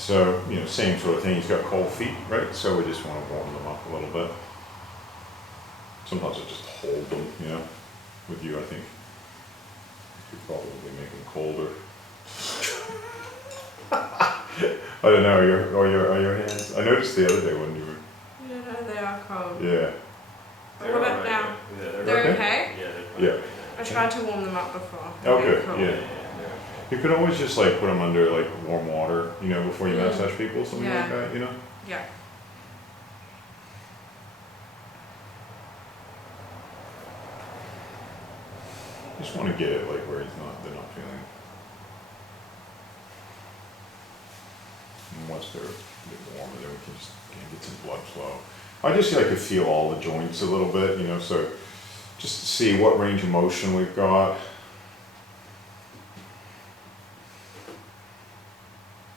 So, you know, same sort of thing, he's got cold feet, right? So we just want to warm them up a little bit. Sometimes I just hold them, you know, with you I think. You probably make them colder. I don't know, are your hands? I noticed the other day when you were... Yeah, no, they are cold. Yeah. What about now? They're They're okay? okay? Yeah. I tried to warm them up before. Oh, They're good, cold. yeah. You could always just like put them under like warm water, you know, before you massage people, something like that, you know? Yeah. Just want to get it like where they're not feeling. And once they're a bit warmer, then we can just get some blood flow. I just like to feel all the joints a little bit, you know, so just to see what range of motion we've got.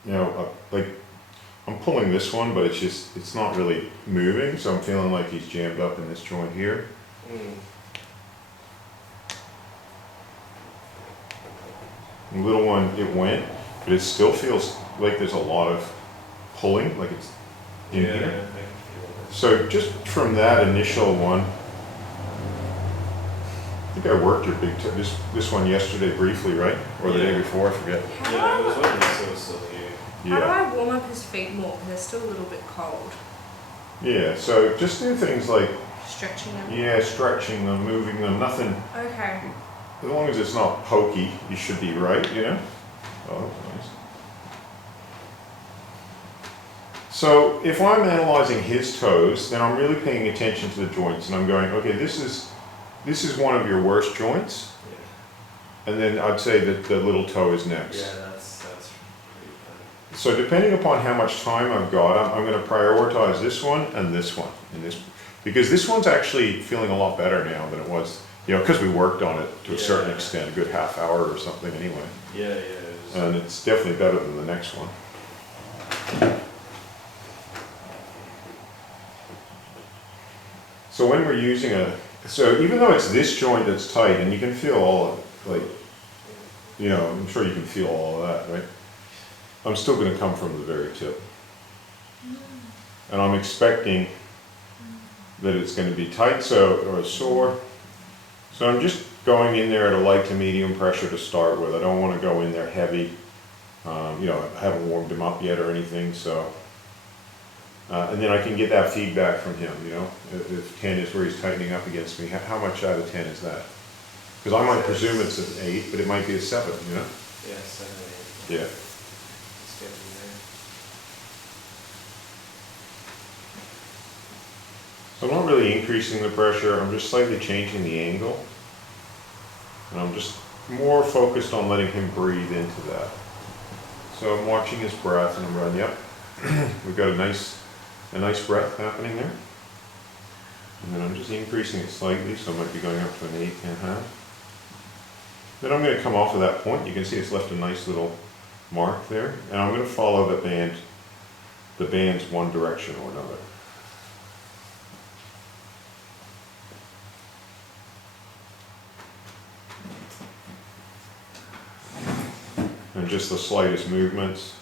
You know, like I'm pulling this one, but it's not really moving, so I'm feeling like he's jammed up in this joint here. The little one, it went, but it still feels like there's a lot of pulling, like it's in here. So just from that initial one, I think I worked your big toe, this one yesterday briefly, right? Or the day before, I forget. Yeah, it was one of these that was still here. How do I warm up his feet more? Because they're still a little bit cold. Yeah, so just do things like, Stretching them? yeah, stretching them, moving them, nothing. Okay. As long as it's not pokey, you should be right, you know? Oh, that's nice. So if I'm analyzing his toes, then I'm really paying attention to the joints and I'm going, okay, this is one of your worst joints. Yeah. And then I'd say that the little toe is next. Yeah, that's pretty fun. So depending upon how much time I've got, I'm going to prioritize this one and this one. Because this one's actually feeling a lot better now than it was. You know, because we worked on it to a certain extent, a good half hour or something anyway. Yeah. And it's definitely better than the next one. So when we're using so even though it's this joint that's tight, and you can feel all of it, like, you know, I'm sure you can feel all of that, right? I'm still going to come from the very tip. And I'm expecting that it's going to be tight, or sore. So I'm just going in there at a light to medium pressure to start with. I don't want to go in there heavy. You know, I haven't warmed him up yet or anything, so. And then I can get that feedback from him, you know. If 10 is where he's tightening up against me, how much out of 10 is that? Because I might presume it's an 8, but it might be a 7, you know? Yeah, 7, 8. Yeah. Let's get in there. So I'm not really increasing the pressure, I'm just slightly changing the angle. And I'm just more focused on letting him breathe into that. So I'm watching his breath and I'm going, yep, we've got a nice breath happening there. And then I'm just increasing it slightly, so I might be going up to an 8.5. Then I'm going to come off of that point. You can see it's left a nice little mark there. And I'm going to follow the band's one direction or another. And just the slightest movements.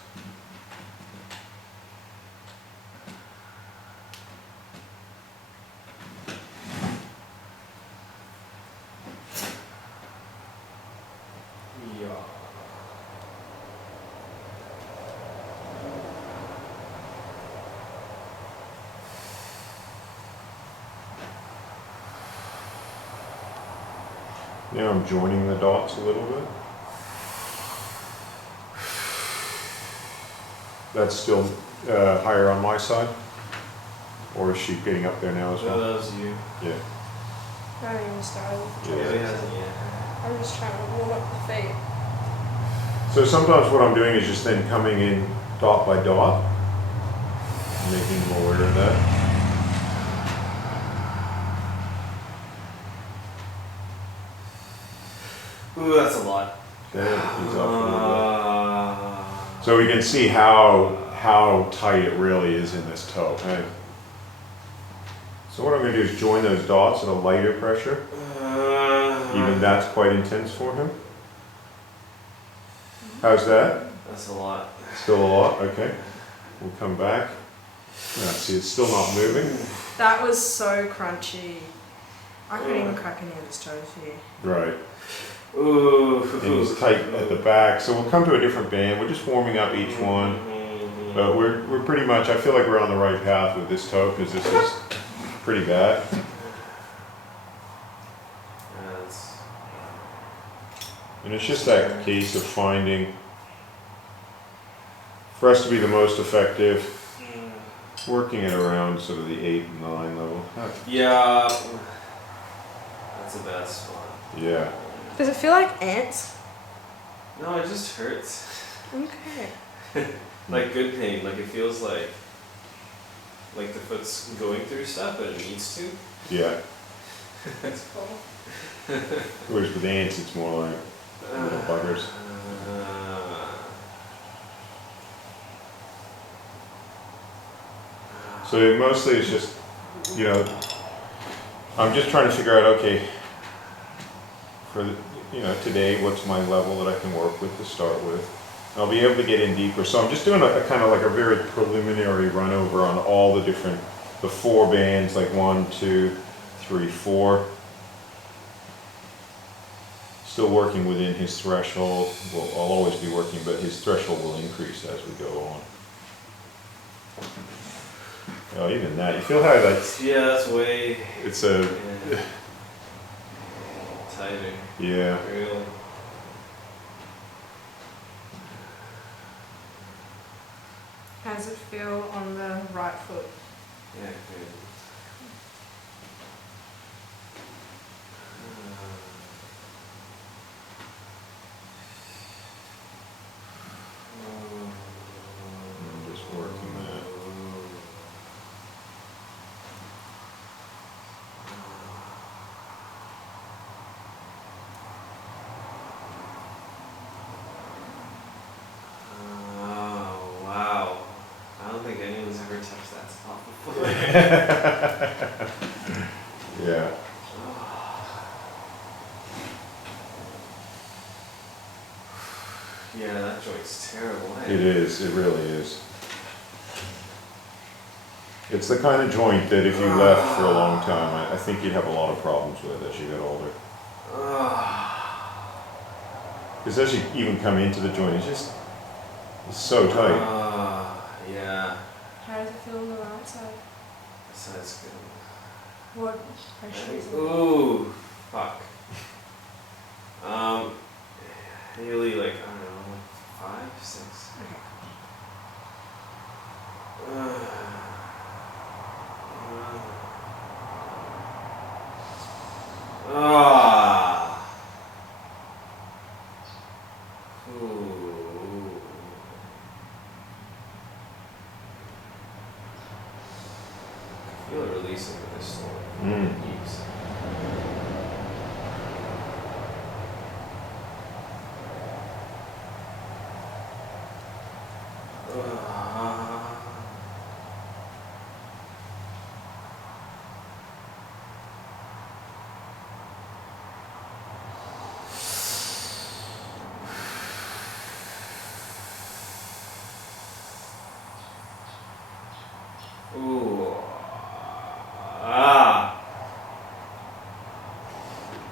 Yeah. Now I'm joining the dots a little bit. That's still higher on my side? Or is she getting up there now as No, well? that was you. Yeah. I haven't even started. Yeah, he hasn't yet. I'm just trying to warm up the feet. So sometimes what I'm doing is just then coming in dot by dot, making them aware of that. Ooh, that's a lot. Okay, he's up a little bit. So we can see how tight it really is in this toe. Okay. So what I'm going to do is join those dots at a lighter pressure. Even that's quite intense for him. How's that? That's a lot. Still a lot, okay. We'll come back. Yeah, see, it's still not moving. That was so crunchy. I couldn't even crack any of his toes here. Right. Ooh. And he's tight at the back. So we'll come to a different band. We're just warming up each one. But we're pretty much, I feel like we're on the right path with this toe because this is pretty bad. That's, And it's just that case of finding, for us to be the most effective, working at around sort of the 8 and 9 level. yeah. That's a bad spot. Yeah. Does it feel like ants? No, it just hurts. Okay. Like good pain. Like it feels like the foot's going through stuff, but it needs to. Yeah. That's cool. Whereas with ants, it's more like little buggers. So mostly it's just, you know, I'm just trying to figure out, okay, for the, you know, today, what's my level that I can work with to start with. I'll be able to get in deeper. So I'm just doing a kind of like a very preliminary run over on all the different, the 4 bands, like 1, 2, 3, 4. Still working within his threshold. Well, I'll always be working, but his threshold will increase as we go on. Oh, even that. You feel how that's... Yeah, that's way. It's a... Yeah. Tighter. Yeah. Real. How does it feel on the right foot? Yeah, good. I'm just working that. Oh, wow. I don't think anyone's ever touched that spot before. Yeah. Yeah, that joint's terrible. It is. It really is. It's the kind of joint that if you left for a long time, I think you'd have a lot of problems with as you get older. Because as you even come into the joint, it's so tight. Yeah. How does it feel on the right side? So that's good. What pressure is it? Ooh, fuck. Really like, I don't know, 5, 6. Okay. Ooh. I feel it releasing with this one. Heaps. Ooh.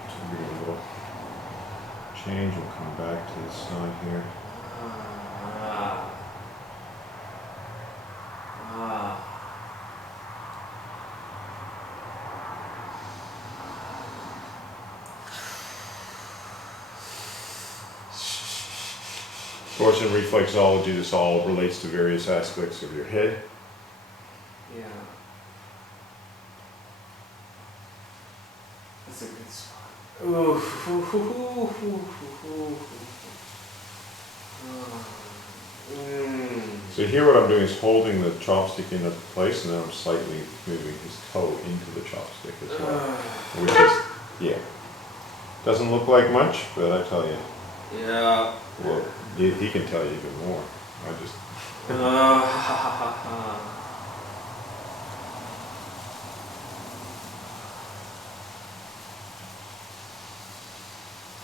So we'll do a little change. We'll come back to the side here. Of course, in reflexology, this all relates to various aspects of your head. Yeah. That's a good spot. Ooh. So here what I'm doing is holding the chopstick into place, and then I'm slightly moving his toe into the chopstick as well. Which is, yeah. Doesn't look like much, but I tell you, Yeah. well, he can tell you even more. I just...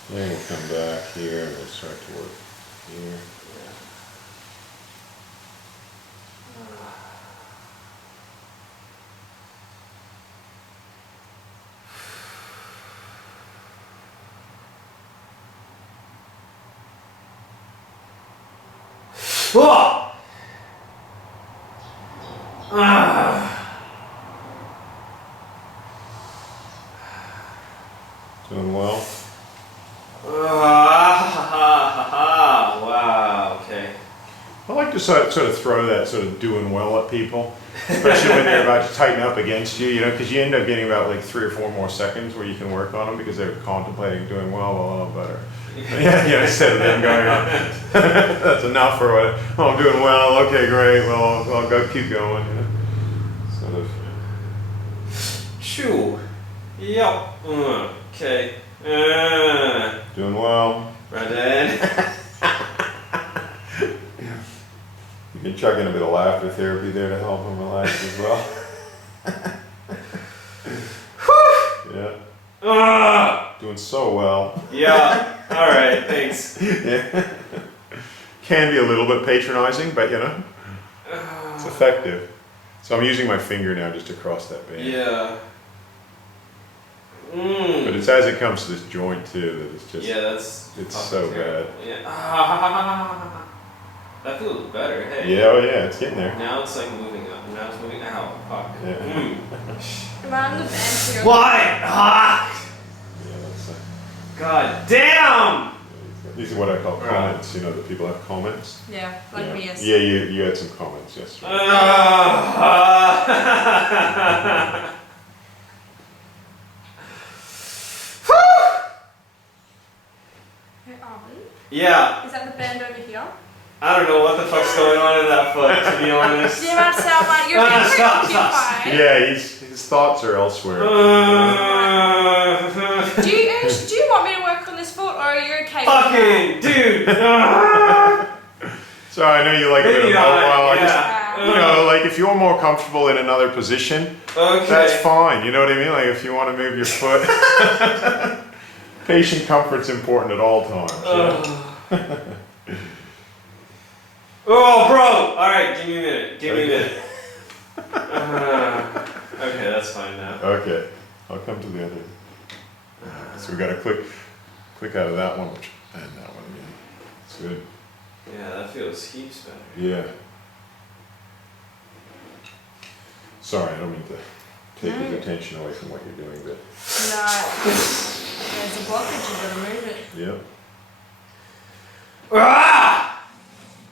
Then we'll come back here and we'll start to work here. Doing well. Wow. Okay. I like to sort of throw that sort of doing well at people, especially when they're about to tighten up against you, you know, because you end up getting about like 3 or 4 more seconds where you can work on them because they're contemplating doing well, better. Yeah, instead of them going, that's enough or what? Oh, I'm doing well. Okay, great. Well, I'll go keep going. You know, sort of. Shoo. Yep. Okay. Doing well. Right then. You can chuck in a bit of laughter therapy there to help them relax as well. Yeah. Doing so well. Yeah. All right. Thanks. Yeah. Can be a little bit patronizing, but you know, it's effective. So I'm using my finger now just to cross that band. Yeah. But it's as it comes to this joint too that it's just. Yeah, that's. It's so terrible. bad. Yeah. That feels better. Hey. Yeah, oh yeah, it's getting there. Now it's like moving up. Now it's moving. Ow. Fuck. Yeah. Am I on the band here? Why? Yeah, that's. God damn! These are what I call Right. comments. You know that people have comments. Yeah, like me, yes. Yeah, you had some comments yesterday. Hey, Arvin, Yeah. is that the band over here? I don't know what the fuck's going on in that foot, to be honest. Do you about to sound like you're getting Stop. preoccupied? Yeah, his thoughts are elsewhere. Do you want me to work on this foot, or are you okay? Fucking dude! So I know you like a bit of Maybe not, mobile. I just, yeah. you know, like if you're more comfortable in another position, Okay. that's fine. You know what I mean? Like if you want to move your foot, patient comfort's important at all times. Oh, bro! Alright, give me a minute. Give me a minute. Okay, that's fine now. Okay, I'll come to the other. So we got to click out of that one, and that one again. It's good. Yeah, that feels heaps better. Yeah. Sorry, I don't mean to take his attention away from what you're doing, but No, there's a blockage, you gotta move it. yeah. Ah!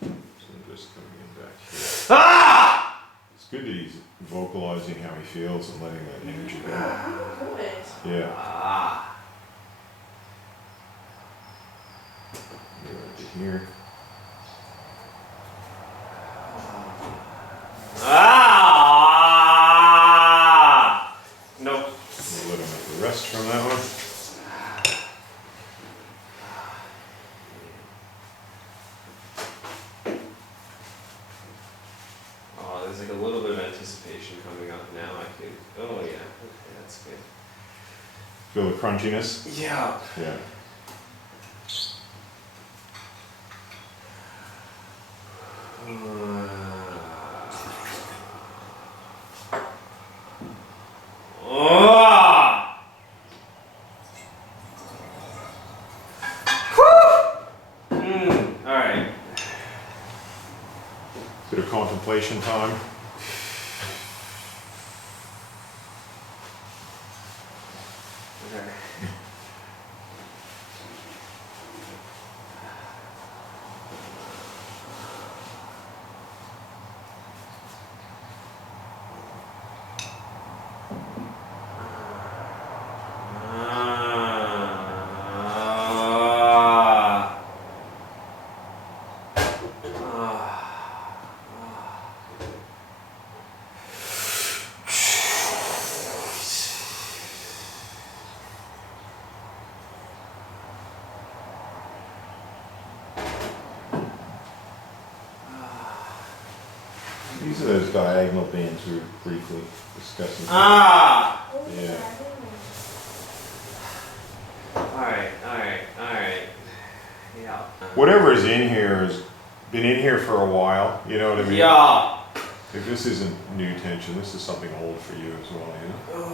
So I'm just coming in back here. Ah! It's good that he's vocalizing how he feels and letting that energy go. Good. Yeah. Ah. Right to here. Ah! Nope. We'll let him have the rest from that one. Oh, there's like a little bit of anticipation coming up now. I think. Oh yeah. Okay, that's good. Feel the crunchiness? Yeah. Yeah. Alright. Bit of contemplation time. Okay. These are those diagonal bands we were briefly discussing. Ah! Yeah. Alright. Yeah. Whatever is in here has been in here for a while, you know what I mean? Yeah. If this isn't new tension, this is something old for you as well, you know?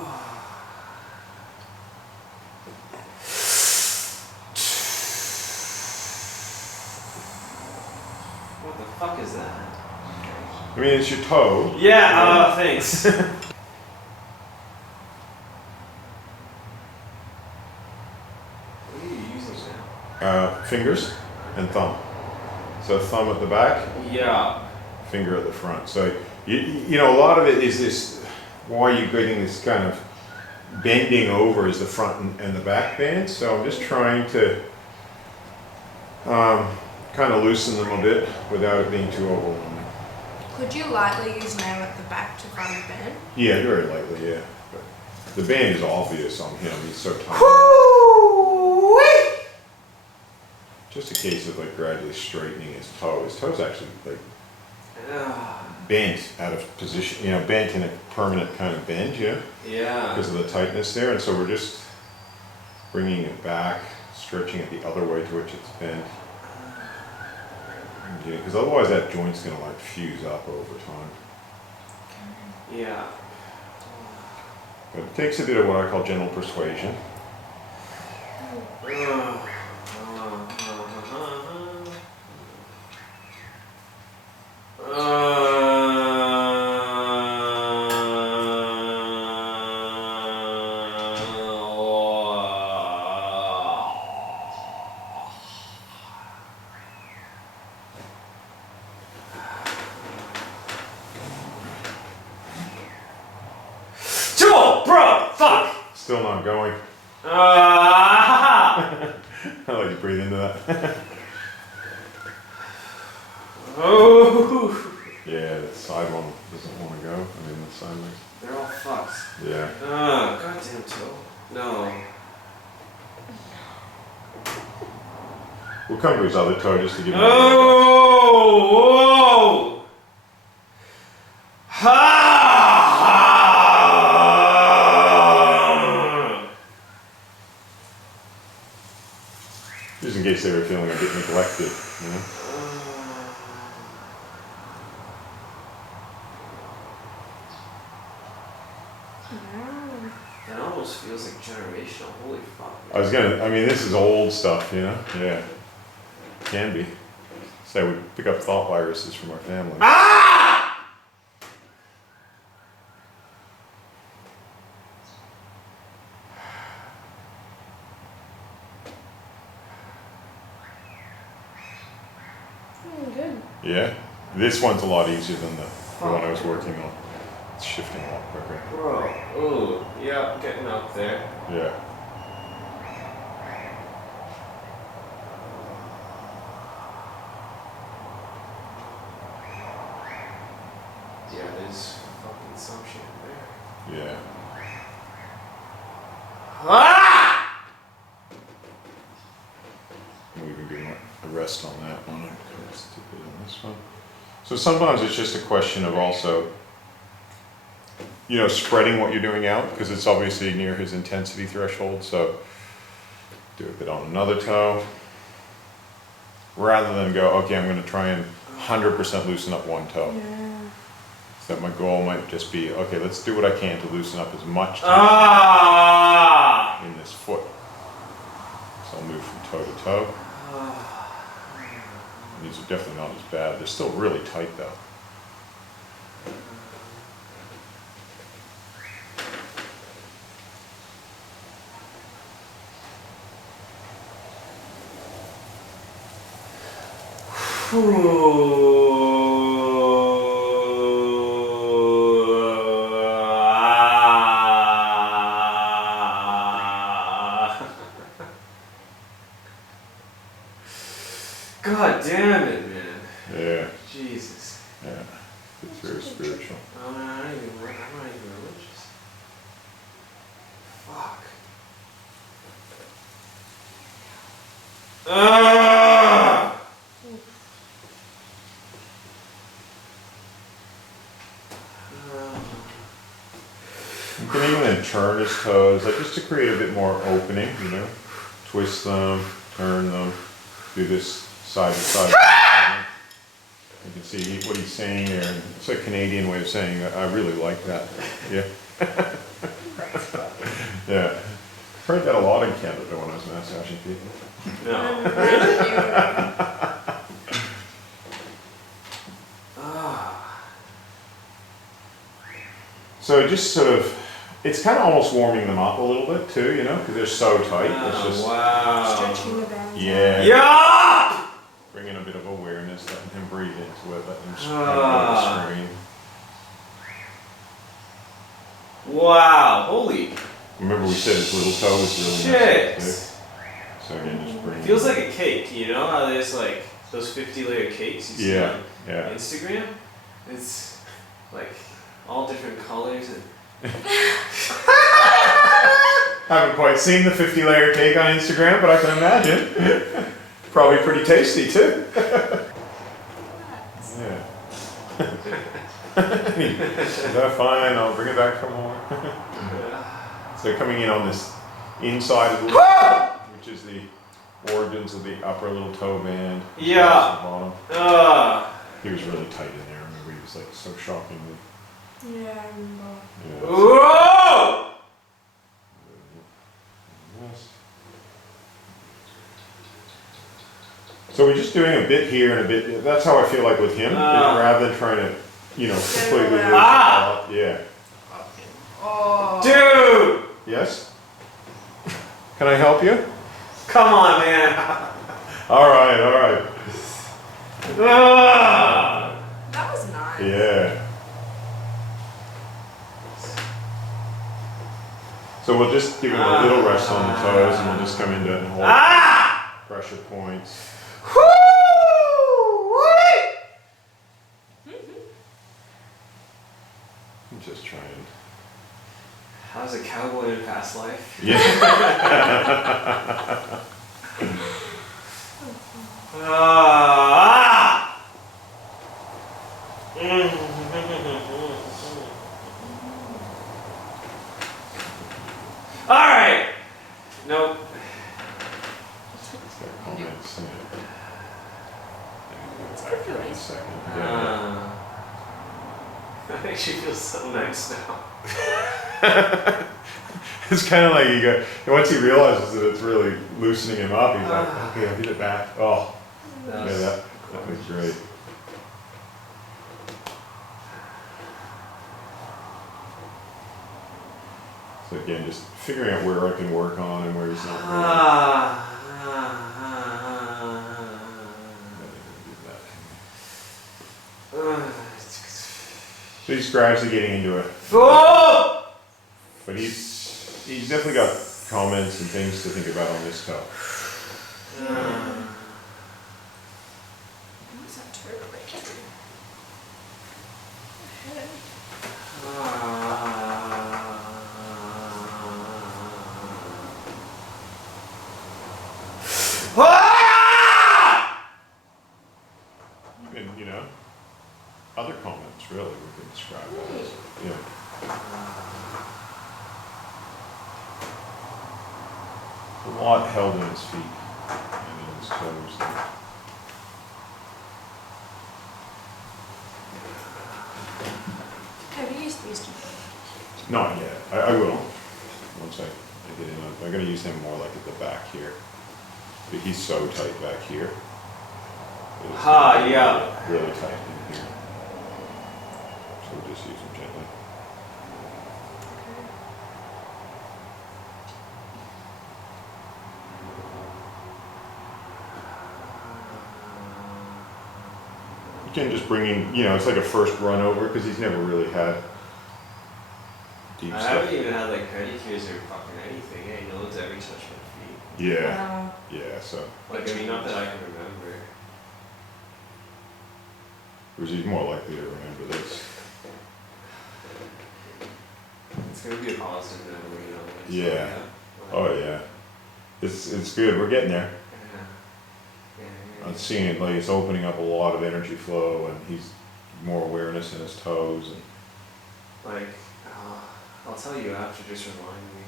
What the fuck is that? I mean, it's your toe. Yeah, thanks. What are you using now? Fingers and thumb. So thumb at the back, Yeah. finger at the front. So you know, a lot of it is this. Why you're getting this kind of bending over is the front and the back band. So I'm just trying to kind of loosen them a bit without it being too overwhelming. Could you lightly use nail at the back to find the band? Yeah, very lightly. Yeah, but the band is obvious on him. He's so tiny. Just a case of like gradually straightening his toe. His toe's actually like bent out of position, you know, bent in a permanent kind of bend, yeah? Yeah. Because of the tightness there, and so we're just bringing it back, stretching it the other way to which it's bent. Because otherwise that joint's gonna like fuse up over time. Yeah. But it takes a bit of what I call gentle persuasion. Joel, bro, fuck. Still not going. Ah! I'll let you breathe into that. Oh. Yeah, the side one doesn't want to go. I mean, the side legs. They're all fucked. Yeah. Goddamn toe. No. We'll come to his other toe just to give him. Oh! Whoa! Ha! Just in case they were feeling a bit neglected, you know? That almost feels like generational. Holy fuck. I mean, this is old stuff, you know? Yeah. Can be. So we pick up thought viruses from our family. Ah! Good. Yeah. This one's a lot easier than the one I was working on. It's shifting a lot quicker. Bro. Ooh. Yeah, getting up there. Yeah. Yeah, there's fucking some shit there. Yeah. Ah! And we can do a rest on that one. I'm stupid on this one. So sometimes it's just a question of also, you know, spreading what you're doing out, because it's obviously near his intensity threshold. So do a bit on another toe, rather than go, okay, I'm going to try and 100% loosen up one toe. Yeah. So my goal might just be, okay, let's do what I can to loosen up as much Ah! in this foot. So I'll move from toe to toe. These are definitely not as bad. They're still really tight though. God damn it, man. Yeah, Jesus. yeah. It's very spiritual. I'm not even religious. Fuck. Ah! You can even then turn his toes, like just to create a bit more opening, you know? Twist them, turn them, do this side to side. You can see what he's saying there. It's a Canadian way of saying that. I really like that. Yeah. Yeah. Heard that a lot in Canada when I was massaging people. No. So just sort of, it's kind of almost warming them up a little bit too, you know, because they're so tight. It's just, wow. Stretching the bands. yeah. Yeah! Bringing a bit of awareness, letting him breathe into it, letting him Ah. scream. Wow, holy Remember we said his little toe was really shit. nice too. So again, just bring It feels like a cake, you know how there's like those 50-layer cakes you see yeah, on yeah. Instagram? It's like all different colors and Haven't quite seen the 50-layer cake on Instagram, but I can imagine. Probably pretty tasty too. Yeah. Is that fine? I'll bring it back for more. So coming in on this inside of the which is the organs of the upper little toe band. Yeah. The bottom. He was really tight in there. I remember he was like so shockingly. Yeah, I remember. Yeah. Whoa! Yes. So we're just doing a bit here and a bit. That's how I feel like with him, rather than trying to, you know, completely lose it all. Yeah. Oh. Dude! Yes. Can I help you? Come on, man. All right. All right. That was nice. Yeah. So we'll just give him a little rest on the toes, and we'll just come into it and hold pressure points. I'm just trying. I was a cowboy in a past life. Yeah. All right. Nope. It's got comments in it. It's good for Wait a me. second. Yeah. That actually feels so nice now. It's kind of like you go, and once he realizes that it's really loosening him up, he's like, okay, I'll get it back. Oh, yeah, that was great. So again, just figuring out where I can work on and where he's not. So he's gradually getting into it. But he's definitely got comments and things to think about on this toe. What is that turtle right there? And, you know, other comments really we can describe that as. Yeah. A lot held in his feet and in his toes. Have you used these two? Not yet. I will. Once I get in. I'm going to use him more like at the back here. But he's so tight back here. It's yeah. Really tight in here. So we'll just use him gently. Again, just bringing, you know, it's like a first run over because he's never really had deep I stuff. haven't even had like pedicures or fucking anything. Hey, no one's ever touched my feet. Yeah, yeah, so. Like, I mean, not that I can remember. Whereas he's more likely to remember this. It's gonna be a positive memory, you know. Yeah. Oh yeah. It's good, we're getting there. I'm seeing it, like it's opening up a lot of energy flow and he's more awareness in his toes and. Like, I'll tell you after, just remind me.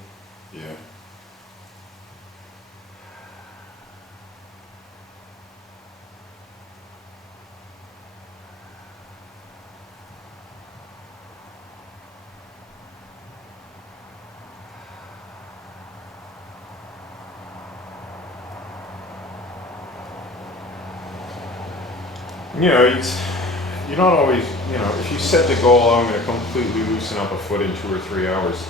Yeah. You know, you're not always, you know, if you set the goal, I'm going to completely loosen up a foot in 2 or 3 hours,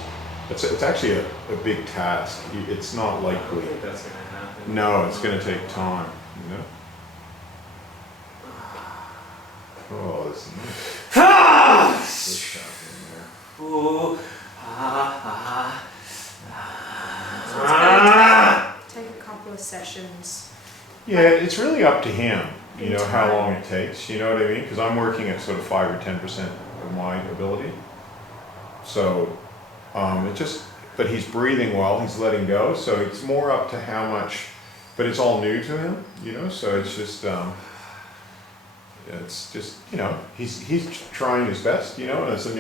it's actually a big task. It's not I don't likely. think that's gonna happen. No, it's going to take time, you know? Oh, this is nice. What's happening there? Ooh. So it's gonna take a couple of sessions. Yeah, it's really up to him, you know, how long it takes, you know what I mean? Because I'm working at sort of 5 or 10% of my ability. So, but he's breathing well, he's letting go, so it's more up to how much, but it's all new to him, you know, so it's just, you know, he's trying his best, you know, and he's a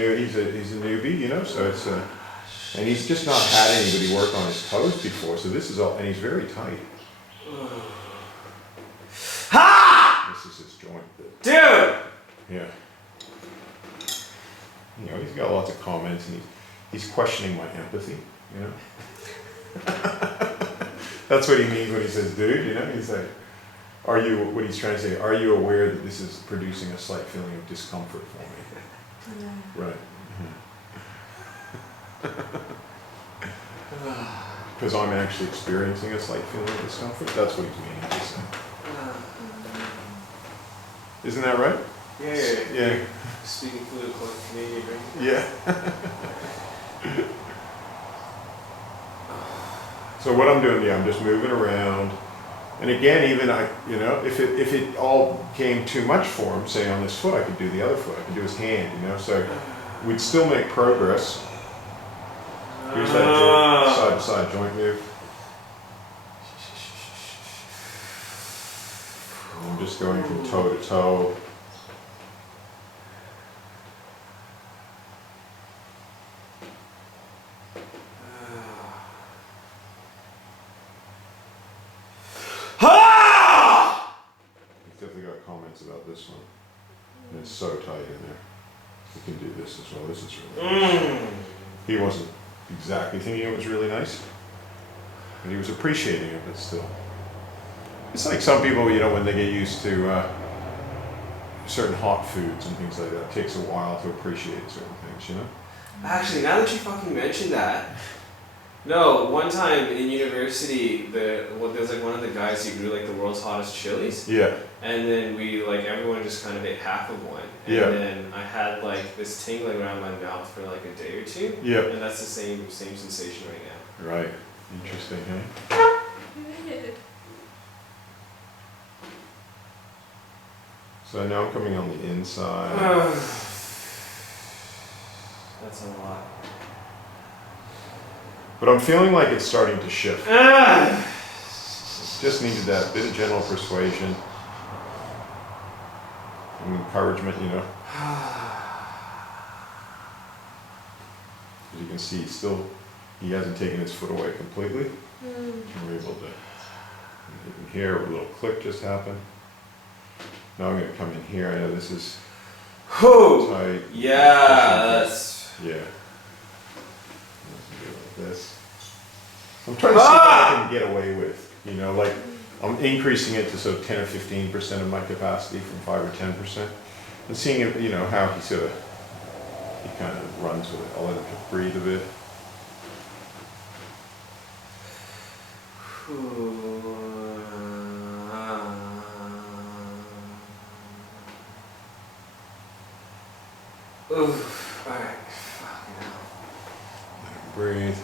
newbie, you know, so it's, and he's just not had anybody work on his toes before, so this is all, and he's very tight. This is his joint. Dude! Yeah. You know, he's got lots of comments and he's questioning my empathy, you know? That's what he means when he says, dude, you know? He's like, what he's trying to say, are you aware that this is producing a slight feeling of discomfort for me? Right. Because I'm actually experiencing a slight feeling of discomfort? That's what he's meaning to say. Isn't that right? Yeah. Speaking fluid, Canadian drink. Yeah. So what I'm doing, I'm just moving around. And again, even you know, if it all came too much for him, say on this foot, I could do the other foot, I could do his hand, you know, so we'd still make progress. Here's that joint, side joint move. And I'm just going from toe to toe. He's definitely got comments about this one. And it's so tight in there. We can do this as well. This is really nice. He wasn't exactly thinking it was really nice, but he was appreciating it, but still. It's like some people, you know, when they get used to certain hot foods and things like that, it takes a while to appreciate certain things, you know? Actually, now that you fucking mentioned that, no, one time in university, there was like one of the guys who grew like the world's hottest chilies. Yeah. And then everyone just kind of ate half of one. And then I had like this tingling around my mouth for like a day or two. Yeah. And that's the same sensation right now. Right. Interesting, huh? So now I'm coming on the inside. That's a lot. But I'm feeling like it's starting to shift. Just needed that bit of gentle persuasion and encouragement, you know. As you can see, he hasn't taken his foot away completely. We're able to, you can hear a little click just happen. Now I'm going to come in here. I know this is tight. Yeah, that's... Yeah. Like this. I'm trying to see what I can get away with. You know, like I'm increasing it to sort of 10 or 15% of my capacity from 5 or 10%. And seeing it, you know, how he kind of runs with it. I'll let him breathe a bit. Oof. Alright. Fucking hell. Let him breathe.